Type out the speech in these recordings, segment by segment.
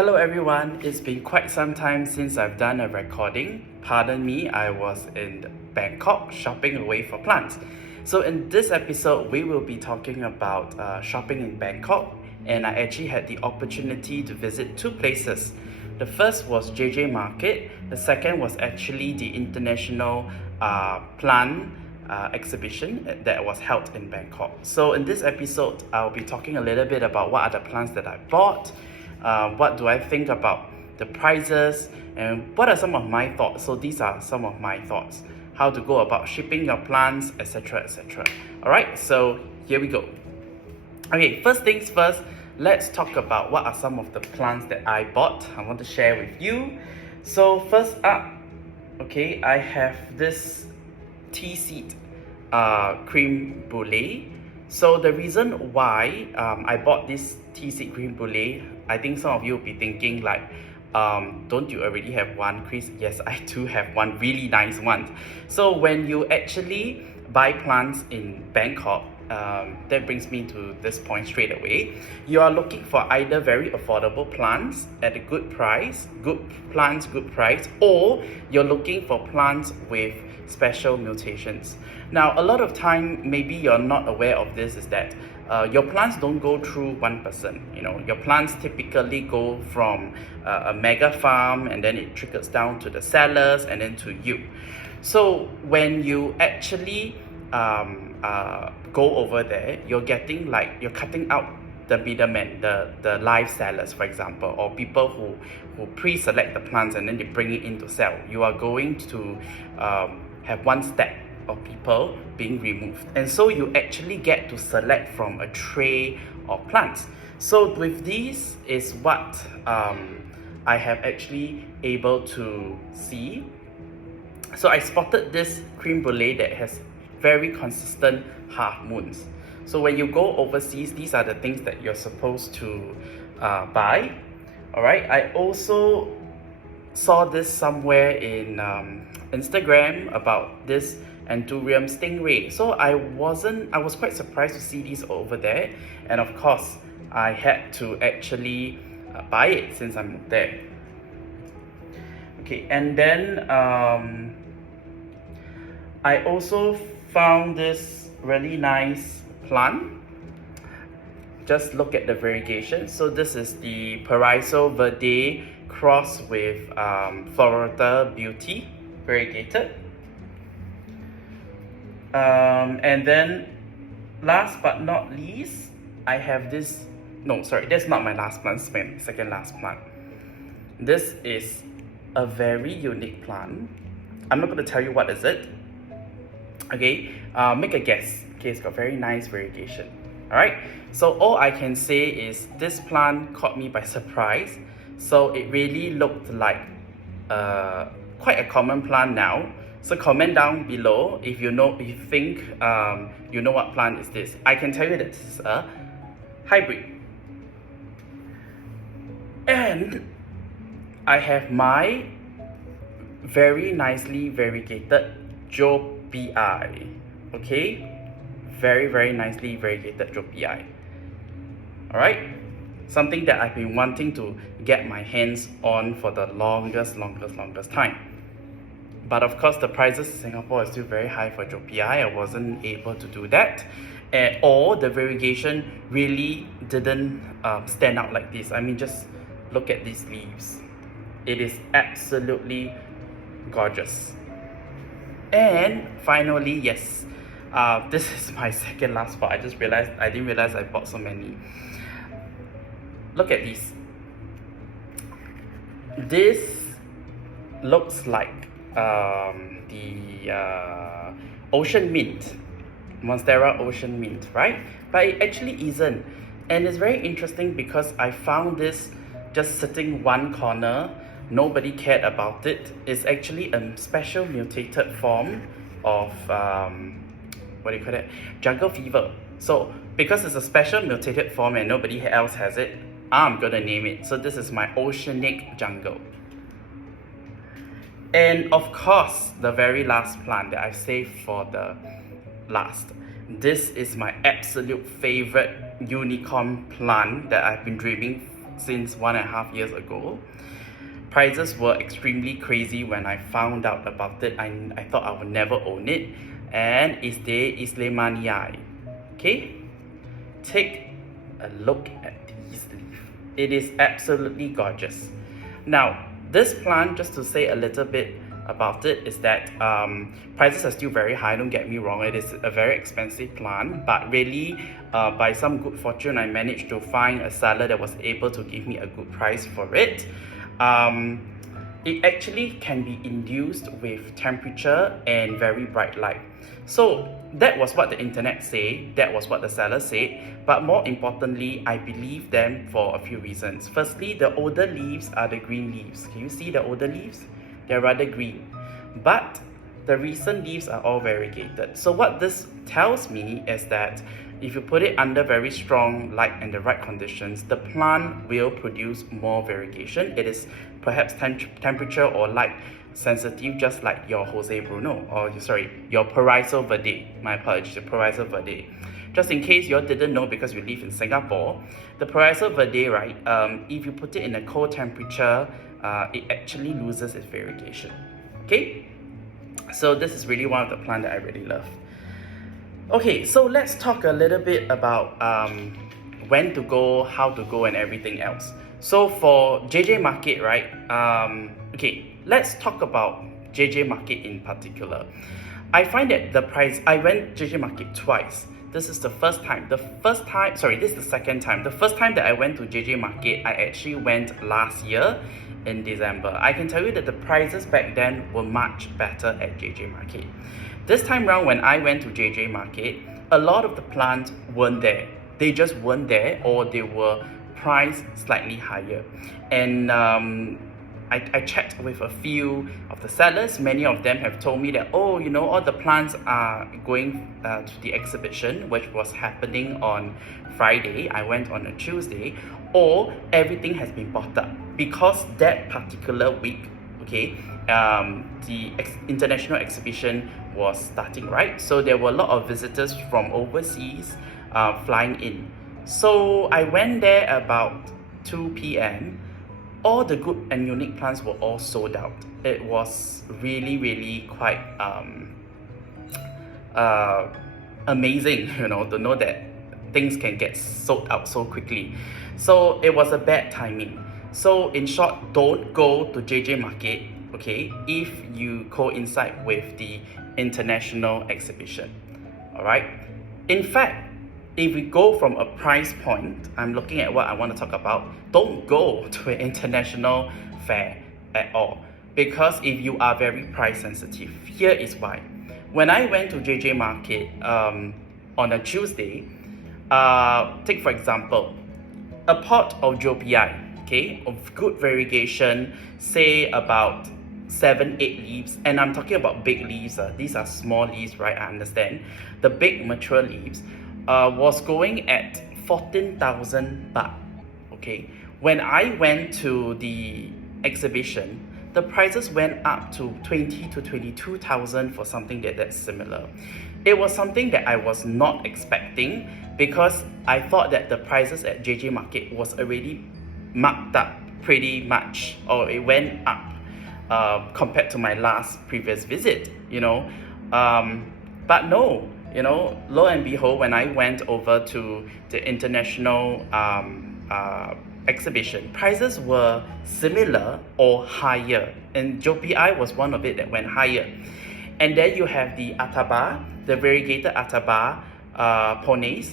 Hello everyone, it's been quite some time since I've done a recording. Pardon me, I was in Bangkok shopping away for plants. So in this episode, we will be talking about shopping in Bangkok, and I actually had the opportunity to visit two places. The first was JJ Market, the second was actually the International Plant exhibition that was held in Bangkok. So in this episode, I'll be talking a little bit about what are the plants that I bought, what do I think about the prices, and what are some of my thoughts. So these are some of my thoughts, how to go about shipping your plants, etc, etc. Alright, so here we go. Okay, first things first, let's talk about what are some of the plants that I bought. I want to share with you. So first up, okay, I have this tea seed creme brulee. So the reason why I bought this tea seed creme brulee, I think some of you will be thinking like, don't you already have one, Chris? Yes, I do have one really nice one. So when you actually buy plants in Bangkok, that brings me to this point straight away. You are looking for either very affordable plants at a good price, good price, or you're looking for plants with special mutations. Now, a lot of time, maybe you're not aware of this, is that your plants don't go through one person. You know, your plants typically go from a mega farm, and then it trickles down to the sellers and then to you. So when you actually go over there, you're cutting out the middlemen, the live sellers, for example, or people who pre-select the plants and then they bring it in to sell. You are going to have one step of people being removed, and so you actually get to select from a tray of plants. So with these is what I have actually able to see. So I spotted this creme brulee that has very consistent half moons. So when you go overseas, these are the things that you're supposed to buy. Alright, I also saw this somewhere in Instagram about this Anthurium stingray. So I was quite surprised to see these over there, and of course I had to actually buy it since I'm there. Okay, and then I also found this really nice plant. Just look at the variegation. So this is the Paraiso Verde crossed with Florida Beauty variegated. And then last but not least, I have this. No, sorry, that's not my last plant, it's my second last plant. This is a very unique plant. I'm not going to tell you what is it. Okay, make a guess. Okay, it's got very nice variegation. Alright, so all I can say is this plant caught me by surprise. So it really looked like quite a common plant now. So comment down below if you think you know what plant is this. I can tell you that this is a hybrid. And I have my very nicely variegated Joe PI. Okay, very nicely variegated Joe PI. Alright, something that I've been wanting to get my hands on for the longest time. But of course, the prices in Singapore are still very high for Joe PI. I wasn't able to do that. Or the variegation really didn't stand out like this. I mean, just look at these leaves. It is absolutely gorgeous. And finally, yes, this is my second last spot. I didn't realize I bought so many. Look at these. This looks like the ocean mint, Monstera ocean mint, right? But it actually isn't, and it's very interesting because I found this just sitting one corner. Nobody cared about it. It's actually a special mutated form of what do you call it? Jungle fever. So because it's a special mutated form and nobody else has it, I'm gonna name it. So this is my oceanic jungle. And of course, the very last plant that I saved for the last. This is my absolute favorite unicorn plant that I've been dreaming since 1.5 years ago. Prices were extremely crazy when I found out about it. I thought I would never own it. And Islemaniai. Okay? Take a look at these leaves. It is absolutely gorgeous. Now, this plant, just to say a little bit about it, is that prices are still very high, don't get me wrong. It is a very expensive plant, but really by some good fortune, I managed to find a seller that was able to give me a good price for it. It actually can be induced with temperature and very bright light. So that was what the internet said, that was what the seller said, but more importantly, I believe them for a few reasons. Firstly, the older leaves are the green leaves. Can you see the older leaves? They're rather green. But the recent leaves are all variegated. So what this tells me is that if you put it under very strong light and the right conditions, the plant will produce more variegation. It is perhaps temperature or light sensitive, just like your Jose Bruno, or your Paraiso Verde. My apologies, the Paraiso Verde. Just in case you all didn't know, because you live in Singapore, the Paraiso Verde, right, if you put it in a cold temperature, it actually loses its variegation. Okay? So this is really one of the plants that I really love. Okay, so let's talk a little bit about when to go, how to go, and everything else. So for JJ Market, right? Okay, let's talk about JJ Market in particular. I find that the price, I went JJ Market twice. This is the first time. This is the second time. The first time that I went to JJ Market, I actually went last year in December. I can tell you that the prices back then were much better at JJ Market. This time round, when I went to JJ Market, a lot of the plants weren't there. They just weren't there, or they were priced slightly higher. And I checked with a few of the sellers. Many of them have told me that, oh, you know, all the plants are going to the exhibition, which was happening on Friday. I went on a Tuesday, or everything has been bought up, because that particular week, okay, the international exhibition was starting, right? So there were a lot of visitors from overseas flying in. So I went there about 2 p.m. All the good and unique plants were all sold out. It was really, really quite amazing, you know, to know that things can get sold out so quickly. So it was a bad timing. So in short, don't go to JJ Market, okay, if you coincide with the international exhibition. All right. In fact, if we go from a price point, I'm looking at what I want to talk about. Don't go to an international fair at all, because if you are very price sensitive, here is why. When I went to JJ Market on a Tuesday, take for example, a pot of Jopi, okay, of good variegation, say about 7-8 leaves, and I'm talking about big leaves. These are small leaves, right? I understand. The big mature leaves was going at 14,000 baht. Okay, when I went to the exhibition, the prices went up to 20 to 22,000 for something that's similar. It was something that I was not expecting, because I thought that the prices at JJ Market was already marked up pretty much, or it went up compared to my previous visit, you know. But no, you know, lo and behold, when I went over to the international exhibition, prices were similar or higher, and Jopi was one of it that went higher. And then you have the Ataba, the variegated Ataba Pones.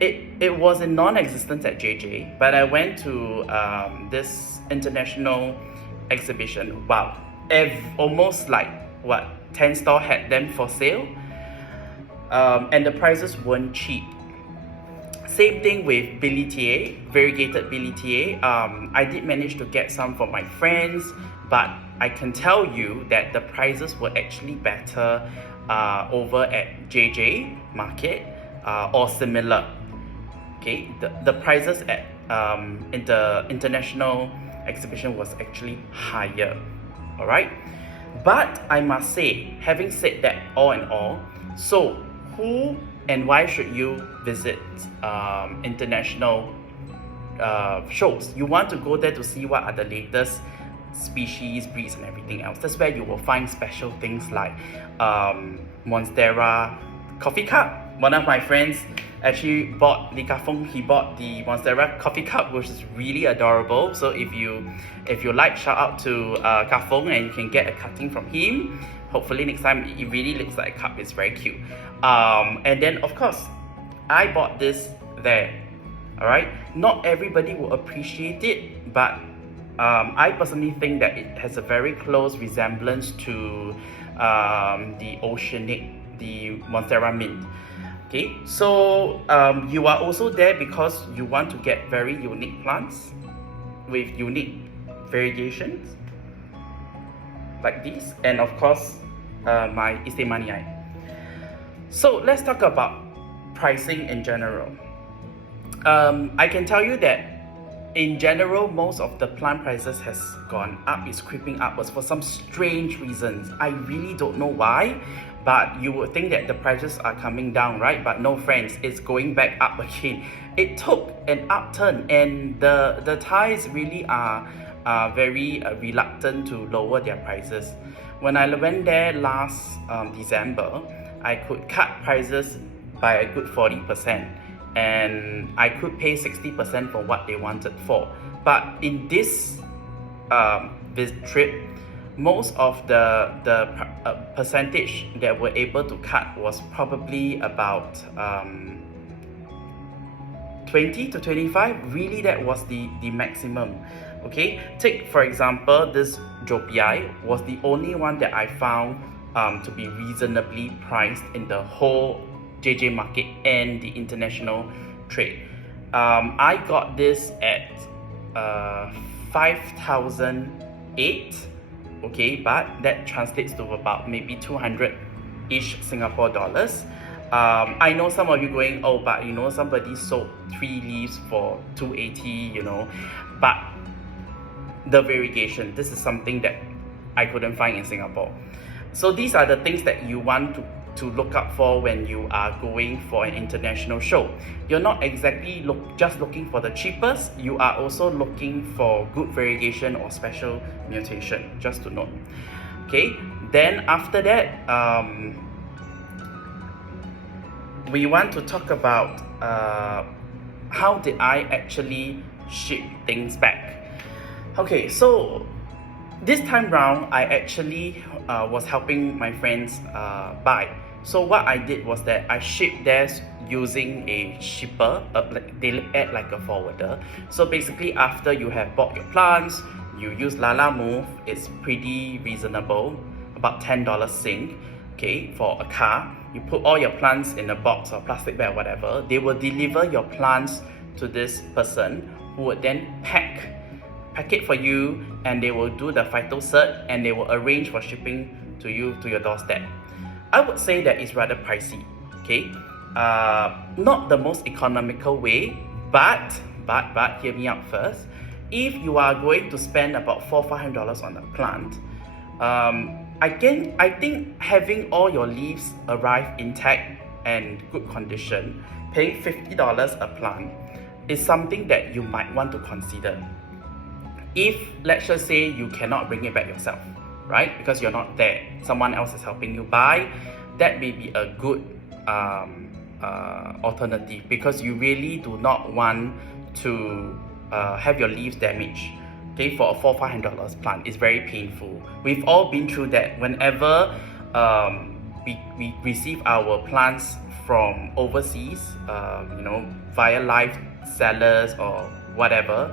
It was in non-existent at JJ, but I went to this international exhibition. Wow, almost like 10 stores had them for sale, and the prices weren't cheap. Same thing with Bilitier, variegated Bilitier. I did manage to get some for my friends, but I can tell you that the prices were actually better over at JJ Market or similar. Okay, the prices at in the international exhibition was actually higher. All right, but I must say, having said that, all in all, so who and why should you visit international shows. You want to go there to see what are the latest species, breeds, and everything else. That's where you will find special things like Monstera coffee cup. One of my friends actually bought Li Ka-feng. He bought the Monstera coffee cup, which is really adorable. So if you like, shout out to Ka-feng, and you can get a cutting from him. Hopefully next time it really looks like a cup. It's very cute. And then of course, I bought this there. Alright, not everybody will appreciate it, but I personally think that it has a very close resemblance to the oceanic, the Monstera mint. Okay, so you are also there because you want to get very unique plants with unique variegations like these, and of course my Istemanii. So let's talk about pricing in general. I can tell you that in general, most of the plant prices has gone up, it's creeping upwards for some strange reasons. I really don't know why, but you would think that the prices are coming down, right? But no, friends, it's going back up again. It took an upturn, and the Thais really are very reluctant to lower their prices. When I went there last December, I could cut prices by a good 40%. And I could pay 60% for what they wanted for. But in this trip, most of the percentage that we're able to cut was probably about 20 to 25. Really, that was the maximum. Okay, take for example, this Jopiai was the only one that I found to be reasonably priced in the whole JJ market and the international trade. I got this at 5,008, okay, but that translates to about maybe 200-ish Singapore dollars. I know some of you going, oh, but you know, somebody sold 3 leaves for 280, you know, but the variegation, this is something that I couldn't find in Singapore. So these are the things that you want to look up for when you are going for an international show. You're not exactly just looking for the cheapest, you are also looking for good variegation or special mutation, just to note. Okay, then after that, we want to talk about how did I actually ship things back. Okay, so this time round, I actually was helping my friends buy. So what I did was that I shipped theirs using a shipper. They add like a forwarder. So basically, after you have bought your plants, you use Lala Move. It's pretty reasonable, about $10 Sing, okay, for a car. You put all your plants in a box or plastic bag or whatever. They will deliver your plants to this person who would then pack it for you, and they will do the phyto cert, and they will arrange for shipping to you to your doorstep. I would say that it's rather pricey, okay? Not the most economical way, but hear me out first. If you are going to spend about $400-500 on a plant, I think having all your leaves arrive intact and good condition, paying $50 a plant is something that you might want to consider. If, let's just say, you cannot bring it back yourself, right? Because you're not there, someone else is helping you buy, that may be a good alternative, because you really do not want to have your leaves damaged. Okay, for a $400-500 plant, it's very painful. We've all been through that. Whenever we receive our plants from overseas, you know, via live sellers or whatever,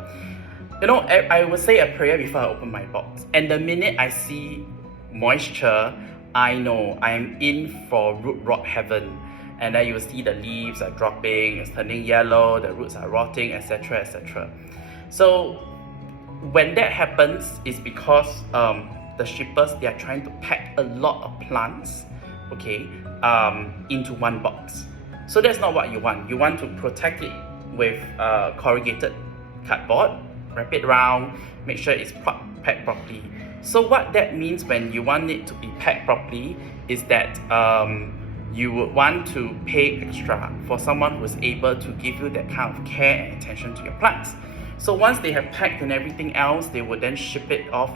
you know, I would say a prayer before I open my box. And the minute I see moisture, I know I'm in for root rot heaven. And then you see the leaves are dropping, it's turning yellow, the roots are rotting, etc., etc. So when that happens, it's because the shippers, they are trying to pack a lot of plants, okay, into one box. So that's not what you want. You want to protect it with corrugated cardboard, wrap it around, make sure it's packed properly. So what that means when you want it to be packed properly is that you would want to pay extra for someone who is able to give you that kind of care and attention to your plants. So once they have packed and everything else, they would then ship it off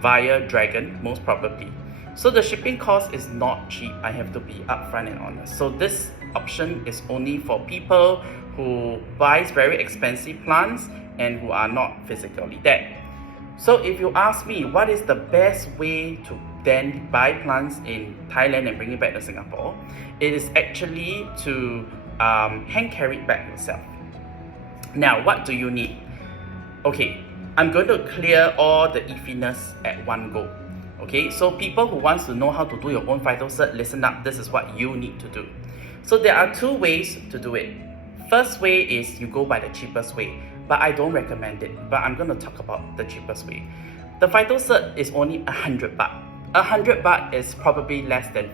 via Dragon, most probably. So the shipping cost is not cheap, I have to be upfront and honest. So this option is only for people who buys very expensive plants and who are not physically there. So if you ask me, what is the best way to then buy plants in Thailand and bring it back to Singapore? It is actually to hand carry it back yourself. Now, what do you need? Okay, I'm going to clear all the iffiness at one go. Okay, so people who wants to know how to do your own phytocert, listen up, this is what you need to do. So there are two ways to do it. First way is you go by the cheapest way, but I don't recommend it, but I'm going to talk about the cheapest way. The phytocert is only 100 baht. 100 baht is probably less than,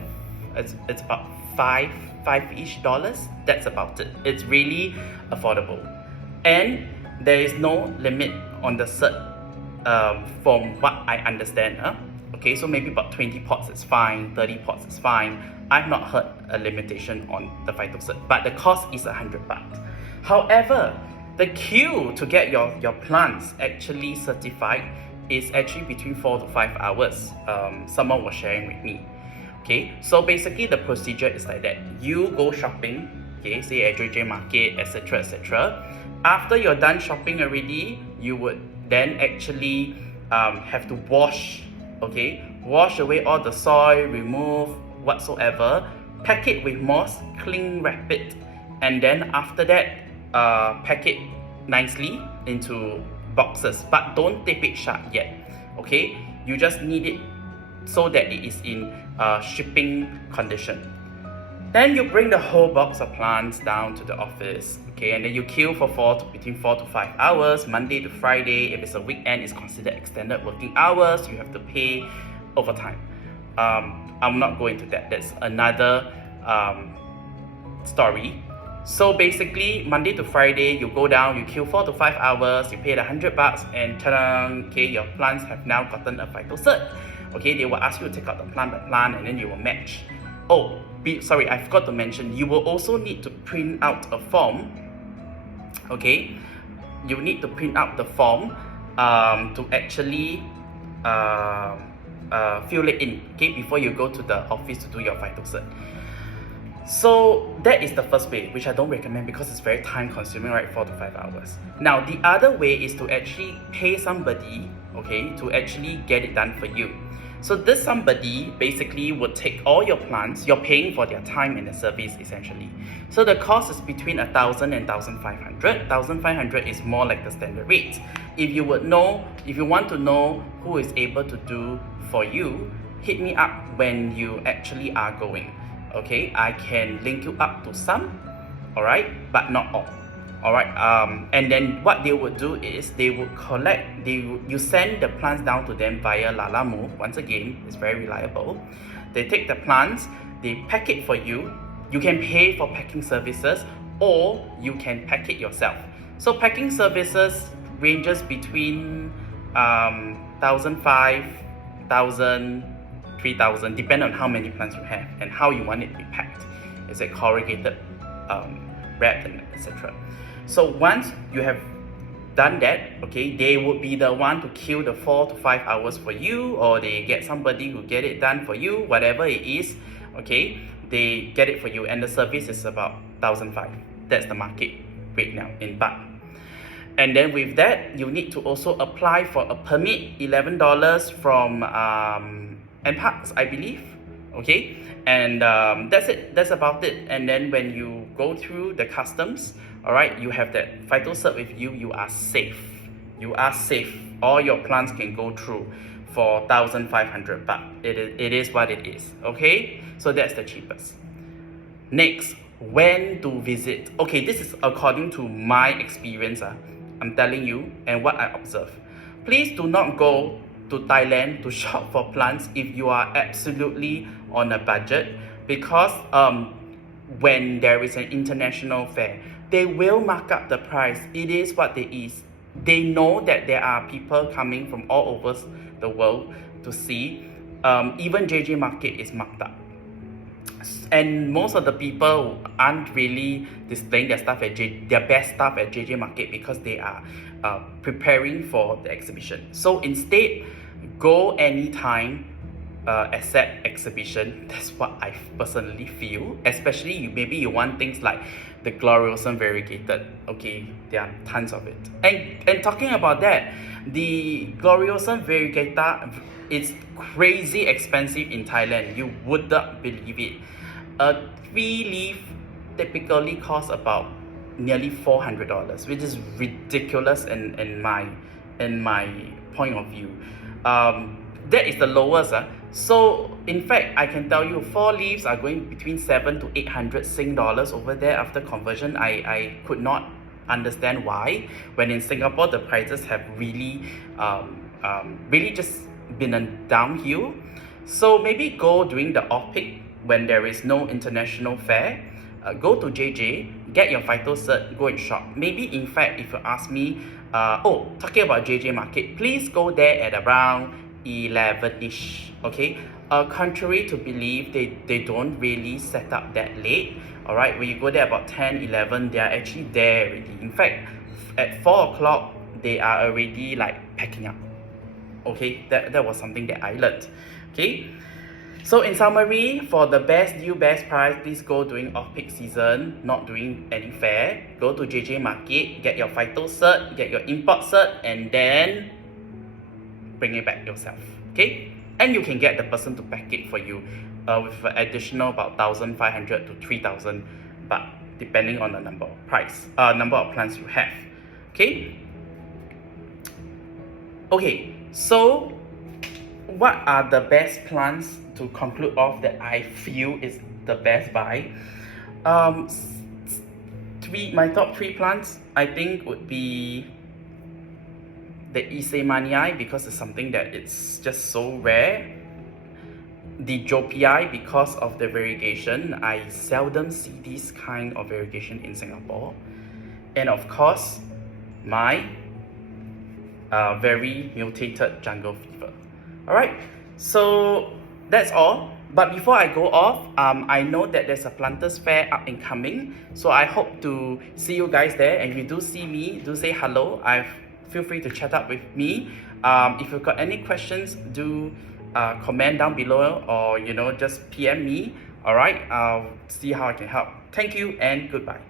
it's about five-ish dollars. That's about it. It's really affordable. And there is no limit on the cert from what I understand. Okay, so maybe about 20 pots is fine, 30 pots is fine. I've not heard a limitation on the phytocert, but the cost is 100 baht. However, the queue to get your plants actually certified is actually between 4 to 5 hours. Someone was sharing with me. Okay, so basically the procedure is like that. You go shopping, okay, say at JJ Market, etc., etc. After you're done shopping already, you would then actually have to wash, okay, wash away all the soil, remove whatsoever, pack it with moss, cling wrap it, and then after that, pack it nicely into boxes, but don't tape it shut yet. Okay, you just need it so that it is in shipping condition. Then you bring the whole box of plants down to the office, okay, and then you queue for between 4 to 5 hours, Monday to Friday. If it's a weekend, it's considered extended working hours. You have to pay overtime. I'm not going to that. That's another story. So basically, Monday to Friday, you go down, you queue 4 to 5 hours, you pay the 100 bucks, and ta-da, okay, your plants have now gotten a phytocert. Okay, they will ask you to take out the plant by plant, and then you will match. Oh, sorry, I forgot to mention, you will also need to print out a form. Okay, you need to print out the form to actually fill it in, okay, before you go to the office to do your phytocert. So that is the first way, which I don't recommend because it's very time consuming, right? 4 to 5 hours. Now the other way is to actually pay somebody, okay, to actually get it done for you. So this somebody basically would take all your plants, you're paying for their time and the service essentially. So the cost is between 1,000 and 1,500. 1,500 is more like the standard rate. If you want to know who is able to do for you, hit me up when you actually are going. Okay, I can link you up to some, alright, but not all. Alright, and then what they would do is they would collect, you send the plants down to them via Lalamu. Once again, it's very reliable. They take the plants, they pack it for you. You can pay for packing services or you can pack it yourself. So packing services ranges between 1,500, 1,000, 3,000, depending on how many plants you have and how you want it to be packed. Is it corrugated, wrapped, and etc. So once you have done that, okay, they would be the one to queue the 4 to 5 hours for you, or they get somebody who get it done for you, whatever it is, okay, they get it for you, and the service is about 1,500. That's the market rate now in baht. And then with that, you need to also apply for a permit, $11 from NParks, I believe, okay, and that's it, that's about it. And then when you go through the customs, all right, you have that phytocert with you, you are safe. You are safe. All your plants can go through for 1,500 baht. It is what it is, okay? So that's the cheapest. Next, when to visit. Okay, this is according to my experience, I'm telling you, and what I observe. Please do not go to Thailand to shop for plants if you are absolutely on a budget, because when there is an international fair, they will mark up the price. It is what it is. They know that there are people coming from all over the world to see. Even JJ Market is marked up. And most of the people aren't really displaying their best stuff at JJ Market because they are preparing for the exhibition. So instead, go anytime except exhibition. That's what I personally feel. Especially maybe you want things like the Gloriosan variegated. Okay, there are tons of it. And talking about that, the Gloriosan variegata is crazy expensive in Thailand. You would not believe it. A 3-leaf typically costs about nearly $400, which is ridiculous in my point of view. That is the lowest. So in fact, I can tell you 4 leaves are going between 700 to 800 Sing dollars over there after conversion. I could not understand why, when in Singapore the prices have really really just been a downhill. So maybe go during the off-peak when there is no international fair. Go to JJ, get your phyto cert, go and shop. Maybe in fact, if you ask me, talking about JJ Market, please go there at around 11ish. Okay, contrary to belief, they don't really set up that late. All right, when you go there about 10, 11, they are actually there already. In fact, at 4 o'clock, they are already like packing up. Okay, that was something that I learned. Okay, so in summary, for the best deal, best price, please go during off-peak season, not doing any fair. Go to JJ Market, get your phyto cert, get your import cert, and then bring it back yourself. Okay, and you can get the person to pack it for you with an additional about 1,500 to 3,000, but depending on the number of plants you have. Okay. Okay, so what are the best plants to conclude off that I feel is the best buy? My top 3 plants I think would be the Isemanii, because it's something that it's just so rare. The Jopii, because of the variegation. I seldom see this kind of variegation in Singapore. And of course, my very mutated jungle fever. Alright, so that's all. But before I go off, I know that there's a planters fair up and coming. So I hope to see you guys there. And if you do see me, do say hello. Feel free to chat up with me. If you've got any questions, do comment down below, or just PM me. Alright, I'll see how I can help. Thank you and goodbye.